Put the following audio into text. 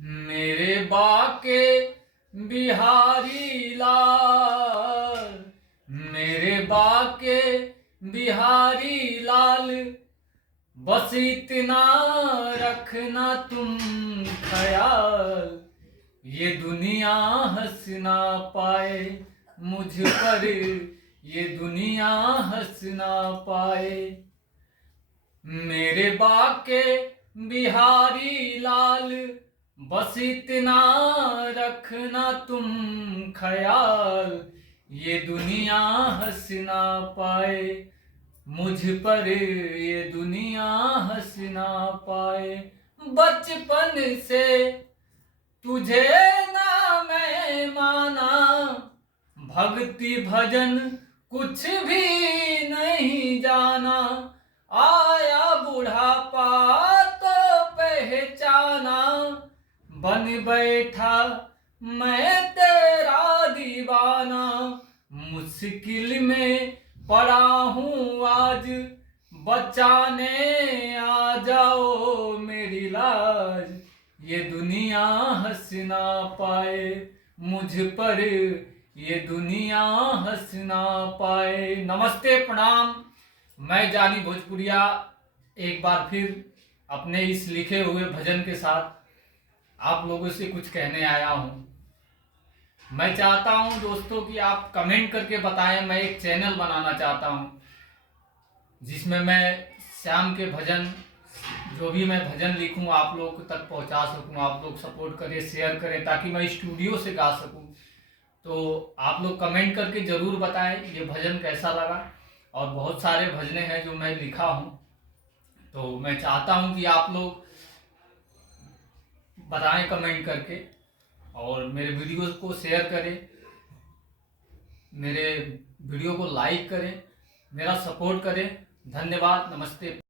मेरे बाके बिहारी लाल, मेरे बाके बिहारी लाल, बस इतना रखना तुम ख्याल, ये दुनिया हंस ना पाए मुझ पर, ये दुनिया हंस ना पाए। मेरे बाके बिहारी लाल, बस इतना रखना तुम ख्याल, ये दुनिया हंस ना पाए मुझ पर, ये दुनिया हंस ना पाए। बचपन से तुझे ना मैं माना, भक्ति भजन कुछ भी नहीं जाना, आया बुढ़ापा तो पहचाना, बन बैठा मैं तेरा दीवाना, मुश्किल में पड़ा हूँ आज, बचाने आ जाओ मेरी लाज, ये दुनिया हंस ना पाए मुझ पर, ये दुनिया हंस ना पाए। नमस्ते, प्रणाम। मैं जानी भोजपुरिया एक बार फिर अपने इस लिखे हुए भजन के साथ आप लोगों से कुछ कहने आया हूँ। मैं चाहता हूँ दोस्तों कि आप कमेंट करके बताएं। मैं एक चैनल बनाना चाहता हूँ जिसमें मैं श्याम के भजन, जो भी मैं भजन लिखूं आप लोग तक पहुंचा सकूं। आप लोग सपोर्ट करें, शेयर करें, ताकि मैं स्टूडियो से गा सकूं। तो आप लोग कमेंट करके ज़रूर बताएं ये भजन कैसा लगा। और बहुत सारे भजने हैं जो मैं लिखा हूं, तो मैं चाहता हूं कि आप लोग बताएं कमेंट करके, और मेरे वीडियोस को शेयर करें, मेरे वीडियो को लाइक करें, मेरा सपोर्ट करें। धन्यवाद। नमस्ते।